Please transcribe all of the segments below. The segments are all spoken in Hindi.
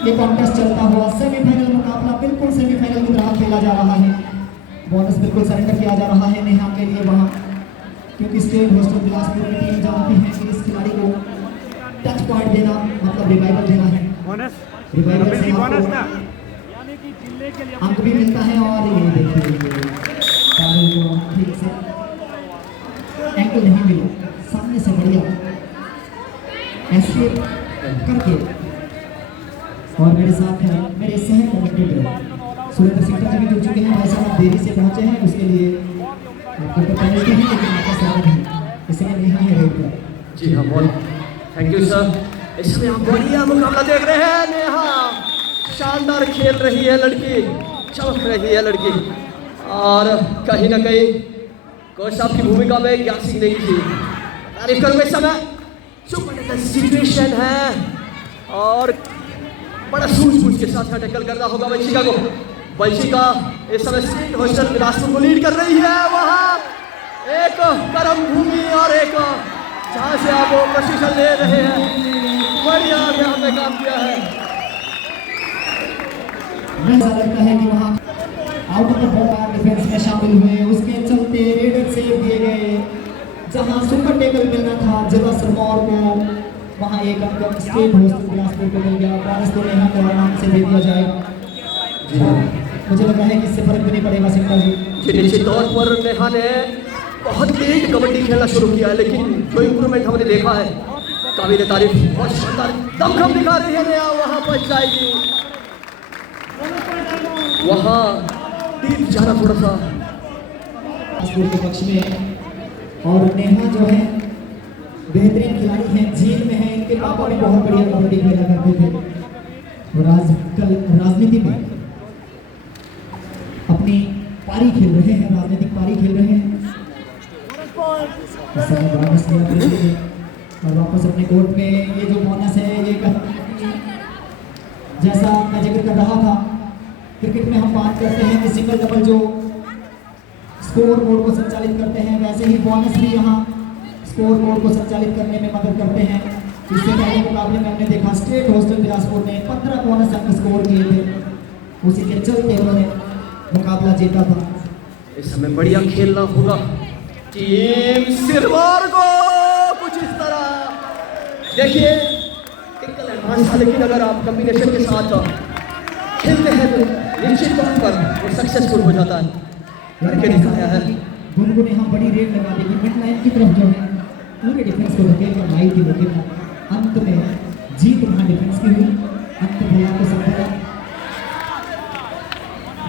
ये कॉन्टेस्ट चलता हुआ सेमीफाइनल मुकाबला बिल्कुल सेमीफाइनल की तरह खेला जा रहा है। बोनस बिल्कुल सरेंडर किया जा रहा है नेहा के लिए वहाँ, क्योंकि स्टेट हॉस्टल बिलासपुर की टीम जानती है कि इस खिलाड़ी को टच पॉइंट देना मतलब रिवाइवल देना है। रिवाइवल से आपको अंक भी मिलता है। और ये देखिए ठीक से एंकल नहीं मिला, सामने से बढ़िया एस्केप करके। और मेरे साथ हैं मेरे सह कमेंटेटर सुरेंद्र सिंह जी भी जुड़ चुके हैं। भाई साहब देरी से पहुंचे हैं, उसके लिए आपको पता नहीं है, लेकिन आपका स्वागत है। इसमें नेहा है रेड पर। जी हाँ बहुत थैंक यू सर। इसमें आप बढ़िया मुकाबला देख रहे हैं। नेहा शानदार खेल रही है लड़की, चमक रही है लड़की, और कहीं ना कहीं कोच साहब की भूमिका में क्या सीखने की थी। तारीफ करूँगा इस समय सुपर सिचुएशन है और बड़ा सूझबूझ के साथ टैकल करना होगा वंशिका को। वंशिका इस समय स्टेट हॉस्टल बिलासपुर को लीड कर रही है। वहाँ एक कर्म भूमि और एक जहाँ से आप प्रशिक्षण ले रहे हैं, बढ़िया यहाँ पे काम किया है। ऐसा लगता है कि वहाँ out of the ball defence में शामिल हुए, उसके चलते रेडर सेव दिए गए। जहाँ सुपर टेकल मिलना था जगह सरमौर को, वहाँ एक अंक स्टेट हॉस्टल बिलासपुर को मिल गया। बोनस तो नेहा को आराम से दे दिया जाएगा। मुझे लग रहा है कि इससे फर्क भी नहीं पड़ेगा सिंपल जी। निश्चित तौर पर नेहा ने बहुत लेट कबड्डी खेलना शुरू किया है, लेकिन जो इम्प्रूवमेंट हमने देखा है काबिल तारीफ, बहुत शानदार दमखम दिखा रही है नेहा। वहाँ पहुँच जाएगी, वहाँ डीप जाना थोड़ा सा के पक्ष में। और नेहा जो है बेहतरीन खिलाड़ी हैं, झील में है। इनके पापा भी बहुत बढ़िया कबड्डी खेला करते थे और आजकल राजनीति में अपनी पारी खेल रहे हैं, राजनीतिक पारी खेल रहे हैं। बोनस और वापस अपने कोर्ट में। ये जो बोनस है ये जैसा मैं जिक्र कर रहा था, क्रिकेट में हम बात करते हैं कि सिंगल डबल जो स्कोर बोर्ड को संचालित करते हैं, वैसे ही बोनस भी यहाँ स्कोर बोर्ड को संचालित करने में मदद करते हैं। इससे पहले मुकाबले में हमने देखा स्टेट हॉस्टल बिलासपुर ने 15 बोनस अंक स्कोर किए थे, उसी के चलते उन्होंने मुकाबला जीता था। इस समय बढ़िया खेलना होगा टीम सिरमौर को। कुछ इस तरह देखिए टिकल एडवांस था, लेकिन अगर आप कॉम्बिनेशन के साथ खेलते हैं तो निश्चित तौर पर वो सक्सेसफुल हो जाता है। करके दिखाया है। गुनगुन यहाँ बड़ी रेड लगा दी, मिड लाइन की तरफ जो है पूरे डिफेंस को धकेल कर लाई थी, लेकिन अंत में जीत वहाँ डिफेंस की हुई। अंत भैया को संभाला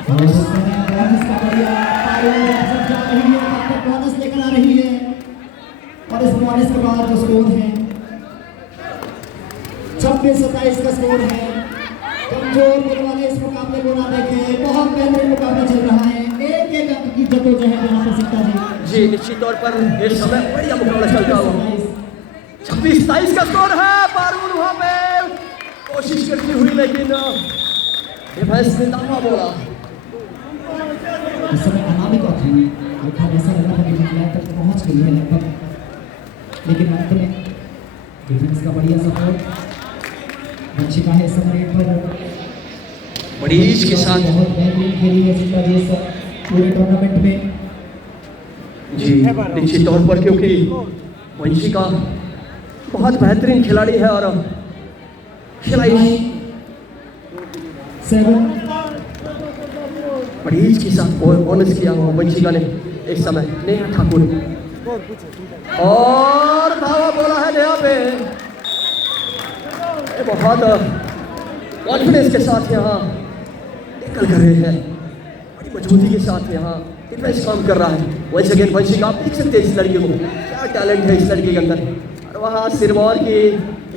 और उस समय बोनस का बढ़िया जा रही है, तब तक बोनस लेकर आ रही है। और इस बोनस के बाद जो स्कोर है 26-27 का स्कोर है। कमजोर दिल वाले इस मुकाबले को ना देखें, बहुत बेहतरीन मुकाबला चल रहा है। एक एक अंक की जद्दोजहद यहाँ पर सिक्का जी निश्चित तौर पर इस समय बढ़िया मुकाबला चलता हुआ 26-27 का स्कोर है। पारुल वहाँ पे कोशिश करती हुई, लेकिन डिफेंस ने दावा बोला। इस समय अनामिका थी, लेकिन ऐसा लगा था कि मिडलाइन तक पहुँच गई है लगभग, लेकिन अंत में डिफेंस का बढ़िया सपोर्ट। वंशिका है इस समय रेड पर बड़ी ईज के साथ बहुत बेहतरीन खेली है सिंधा जी पूरे टूर्नामेंट में। जी निश्चित तौर पर, क्योंकि वंशिका बहुत बेहतरीन खिलाड़ी है और खिलाई 7 बड़ी ईज के साथ बोनस किया वंशिका ने इस समय नेहा ठाकुर। और धावा बोला है नेहा पे, बहुत कॉन्फिडेंस के साथ यहाँ टैकल कर रहे हैं, बड़ी मजबूती के साथ यहाँ डिफेंस काम कर रहा है। वंस अगेन वंशिका, आप देख सकते हैं इस लड़की को, क्या टैलेंट है इस लड़की के अंदर। और वहाँ सिरमौर की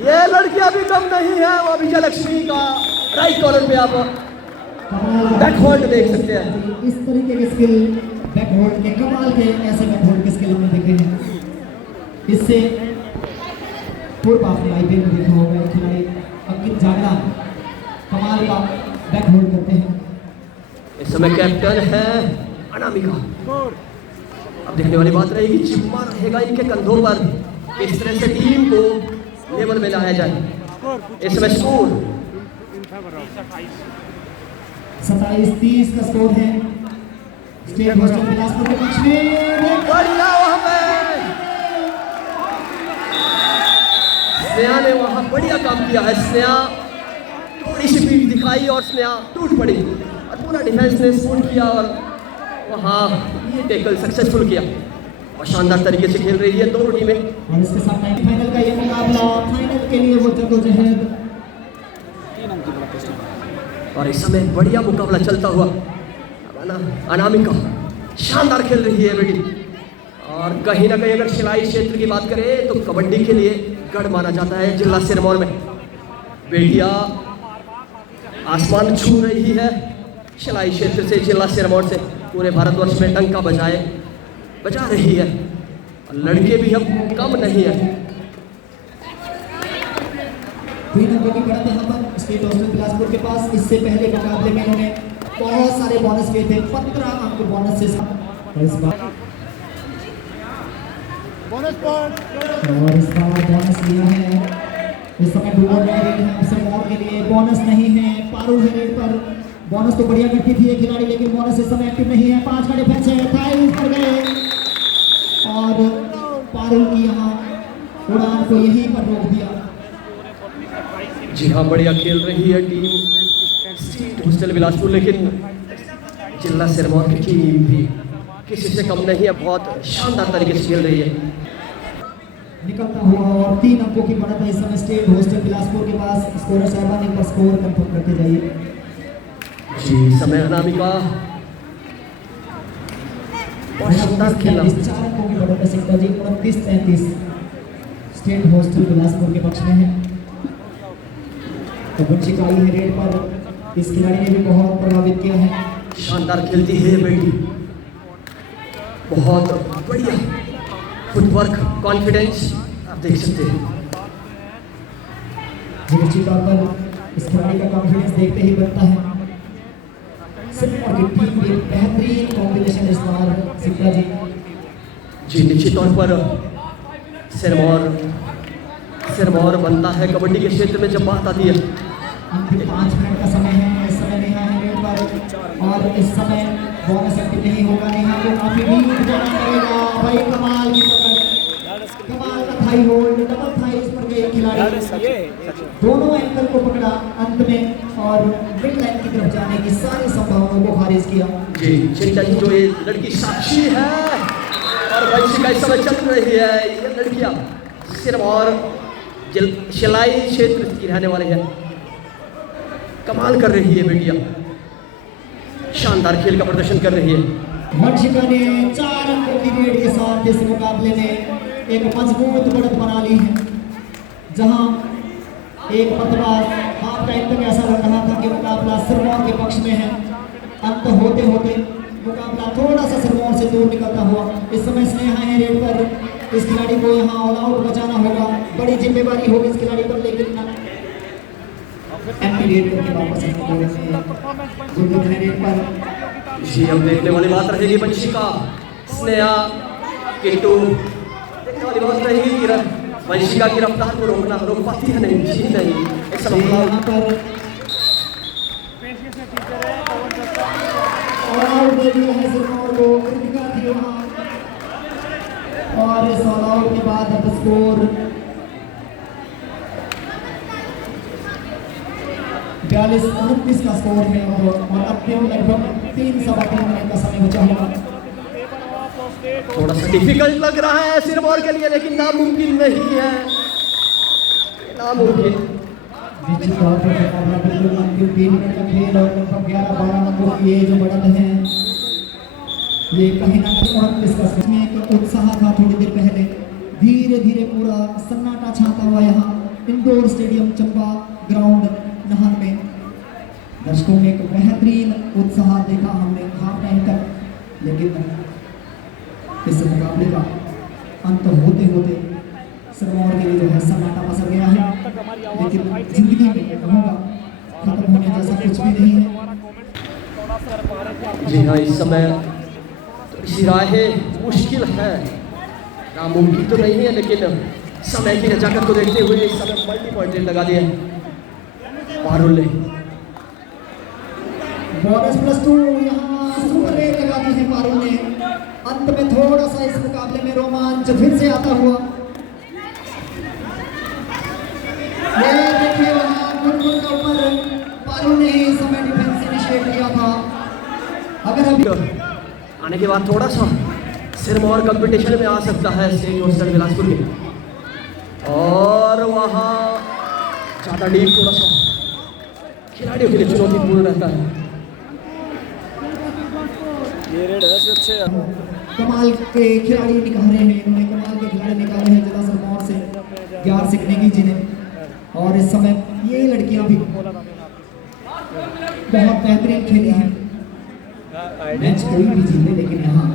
ये लड़कियाँ भी कम नहीं है। वो विजय लक्ष्मी का राइट कॉर्नर पे आप बैक होल्ड देख सकते हैं। इस तरीके के स्किल बैक होल्ड के कमाल के ऐसे बैक होल्ड के स्किल हमने देखे हैं। इससे पूर्व आपने आईपीएल में देखा होगा खिलाड़ी अंकित जागड़ा कमाल का बैक होल्ड करते हैं। इस समय कैप्टन है अनामिका। अब देखने वाली बात रहेगी जिम्मा रहेगा इनके कंधों पर, किस तरह से टीम को लेवल में लाया जाए। इस समय स्कोर 27-30 का स्कोर है स्टेट हॉस्टल बिलासपुर के पक्ष में। बढ़िया वहां पे स्नेहा ने वहां बढ़िया काम किया है। स्नेहा थोड़ी सी पीठ दिखाई और स्नेहा टूट पड़ी और पूरा डिफेंस ने सपोर्ट किया और वहां ये टैकल सक्सेसफुल किया और शानदार तरीके से खेल रही है दोनों टीमें। और इसके साथ फाइनल का ये मुकाबला, फाइनल के लिए वो जद्दोजहद। और इस समय बढ़िया मुकाबला चलता हुआ अनामिका शानदार खेल रही है बेटी। और कहीं ना कहीं अगर सिलाई क्षेत्र की बात करें तो कबड्डी के लिए गढ़ माना जाता है जिला सिरमौर में। बेटियां आसमान छू रही है सिलाई क्षेत्र से, जिला सिरमौर से पूरे भारतवर्ष में डंका बजा रही है और लड़के भी अब कम नहीं है। 3 अंकों की बढ़त यहाँ पर स्टेट हॉस्टल बिलासपुर के पास। इससे पहले मुकाबले में इन्होंने बहुत सारे बोनस किए थे, 15 अंक बोनस से और इस बार बोनस लिया है। इस समय डूबो सिरमौर के लिए बोनस नहीं है। पारुल है रेड पर, बोनस तो बढ़िया करती थी ये खिलाड़ी, लेकिन बोनस इस समय एक्टिव नहीं है। 5 का डिफेंस है, थाई ऊपर गए और पारुल की यहाँ उड़ान को यहीं पर रोक दिया। जी हाँ, बढ़िया खेल रही है टीम स्टेट हॉस्टल बिलासपुर, लेकिन जिला सिरमौर की टीम भी किसी से कम नहीं है, बहुत शानदार तरीके से खेल रही है। निकलता हुआ और 3 अंकों की बढ़त है इस समय स्टेट हॉस्टल बिलासपुर के पास। स्कोरर साहबान एक बार स्कोर कंफर्म करते जाइए। जी समय अनामिका बहुत शानदार खेला। 4 अंकों की बढ़त है सिक्का जी। 29-33 स्टेट हॉस्टल बिलासपुर के पक्ष में है। तो बच्ची आई है रेड पर, इस खिलाड़ी ने भी बहुत प्रभावित किया है। शानदार खेलती है बेटी, बहुत बढ़िया फुटवर्क, कॉन्फिडेंस आप देख सकते हैं। निश्चित तौर पर इस खिलाड़ी का कॉन्फिडेंस देखते ही बनता है। सिरमौर की टीम में बेहतरीन कॉम्बिनेशन इस बार सिक्का जी। जी निश्चित तौर पर सिरमौर बनता है कबड्डी के क्षेत्र में जब बात आती है। अंतिम 5 मिनट का समय है। इस समय नेहा है रेड पर और इस समय बोनस एक्टिव नहीं होगा। नेहा को काफी डीप जाना पड़ेगा। भाई कमाल की पकड़, कमाल का थाई होल्ड, डबल थाईज पर गई खिलाड़ी, दोनों एंकल को पकड़ा अंत में और मिड लाइन की तरफ जाने की सारी संभावनाओं को खारिज किया। जी चिंता जी, जो ये लड़की साक्षी है और वंशी का इस समय चल रही है, ये लड़कियां सिरमौर सिलाई क्षेत्र की रहने वाली है, कमाल कर रही है बेटियां, शानदार खेल का प्रदर्शन कर रही है। वंशिका ने 4 अंकों की लीड के साथ इस मुकाबले में एक मजबूत बढ़त बना ली है। जहां एक मतबा हाफ टाइम तक ऐसा लग रहा था कि मुकाबला सिरमौर के पक्ष में है, अंत होते होते मुकाबला थोड़ा सा सिरमौर से दूर निकलता हुआ। इस समय स्नेहा है रेड पर, इस खिलाड़ी को यहाँ ऑल आउट बचाना होगा, बड़ी जिम्मेवारी होगी इस खिलाड़ी पर, लेकिन एंटी रेड करके वापस है रेड पर। जी अब देखने वाली बात रहेगी वंशिका, स्नेहा, किट्टू, देखने वाली बात रहेगी कि वंशिका की रफ्तार को रोक पाती है नहीं, जी नहीं। एक समय यहाँ पर ऑल आउट दे दिया है सिरमौर को, कृतिका थी वहाँ और इस ऑल आउट के बाद अब स्कोर 42-29 का स्कोर है और अब लगभग 3-3.25 मिनट का समय बचा हुआ। थोड़ा सा डिफिकल्ट लग रहा है सिरमौर के लिए, लेकिन नामुमकिन नहीं है, नामुमकिन। निश्चित तौर पर मुकाबला बिल्कुल अंतिम 3 मिनट का खेल और लगभग 11-12 अंकों की ये जो बढ़त है, ये कहीं ना कहीं 29 का इसमें एक उत्साह था थोड़ी देर पहले। धीरे धीरे पूरा सन्नाटा छाता हुआ यहाँ indoor stadium Chamba ground Nahan में दर्शकों में एक बेहतरीन उत्साह देखा हमने हाफ टाइम तक, लेकिन इस मुकाबले का अंत होते होते सिरमौर के लिए जो है सन्नाटा पसर गया है। लेकिन जिंदगी में कहूँगा खत्म होने जैसा कुछ भी नहीं है। जी हाँ, इस समय थोड़ी राहें मुश्किल है, नामुमकिन तो नहीं है, लेकिन समय की नजाकत को देखते हुए इस समय मल्टी पॉइंट लगा दिया पारुल ने। बोनस +2 यहाँ सुपर रेड लगा दी है पारुल ने। अंत में थोड़ा सा इस मुकाबले में रोमांच फिर से आता हुआ। ये देखिए वहाँ गुनगुन के ऊपर पारुल ने ही इस समय डिफेंस इनिशिएट किया था। अगर अभी आने के बाद थोड़ा सा सिरमौर कंपटीशन में आ सकता है स्टेट हॉस्टल बिलासपुर के। और वहाँ ज़्यादा डीप थोड़ा सा खिलाड़ियों के लिए चुनौतीपूर्ण रहता है। ये रेड है अच्छे कमाल के खिलाड़ी निकाले हैं, इन्होंने कमाल के खिलाड़ी निकाले हैं जिला सिरमौर से प्यार सीखने की जिन्हें। और इस समय ये लड़कियां भी बहुत बेहतरीन खेली हैं। मैच कोई भी जीते लेकिन यहाँ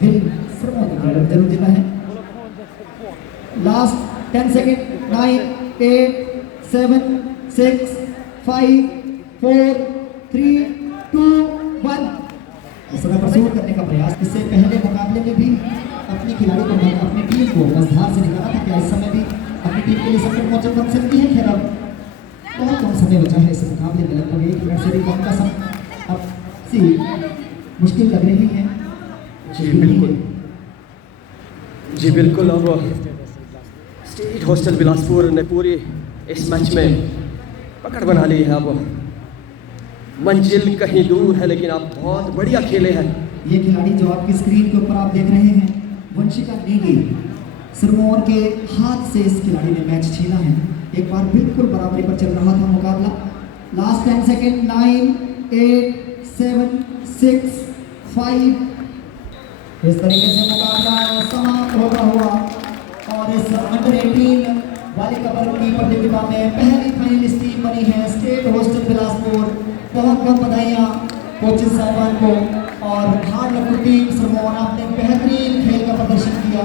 दिल सिरमौर का खिलाड़ी जरूर जीता है। Last 10 second. 9 8 7 6 5 4 3 2 1। इस समय प्रसूर करने का प्रयास। इससे पहले मुकाबले में भी अपनी खिलाड़ी को अपनी टीम को मझधार से निकाला था। क्या इस समय भी अपनी टीम के लिए सफल मौजूद बन सकती है? खैर अब बहुत कम समय बचा है इस मुकाबले में, लगभग 1 मिनट से भी कम का समय अब सी मुश्किल लग रही है। जी बिल्कुल, जी बिल्कुल। अब स्टेट हॉस्टल बिलासपुर ने पूरी इस मैच में पकड़ बना ली है। अब मंजिल कहीं दूर है लेकिन आप बहुत बढ़िया खेले हैं। ये खिलाड़ी जो आपकी स्क्रीन के ऊपर आप देख रहे हैं, वंशिका नेगी, सिरमौर के हाथ से इस खिलाड़ी ने मैच छीना है। एक बार बिल्कुल बराबरी पर चल रहा था मुकाबला। Last 10 second. 9 8 7 6 5। इस तरीके से मुकाबला समाप्त होता हुआ और इस अंडर 18 बालिका वर्ग की प्रतियोगिता में पहली फाइनलिस्ट टीम बनी है स्टेट हॉस्टल बिलासपुर। बहुत बहुत बधाइयाँ कोचेस साहबान को और हार्ड लक टीम सिरमौर। आपने बेहतरीन खेल का प्रदर्शन किया,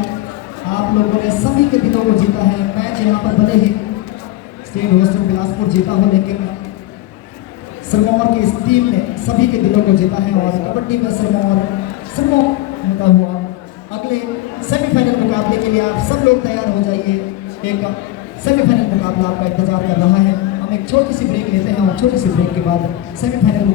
आप लोगों ने सभी के दिलों को जीता है। मैच यहाँ पर भले ही स्टेट हॉस्टल बिलासपुर जीता हो लेकिन सिरमौर की इस टीम ने सभी के दिलों को जीता है। और कबड्डी में सिरमौर होता हुआ अगले सेमीफाइनल मुकाबले के लिए आप सब लोग तैयार हो जाइए। एक सेमीफाइनल मुकाबला आपका इंतजार कर रहा है। हम एक छोटी सी ब्रेक लेते हैं और छोटी सी ब्रेक के बाद सेमीफाइनल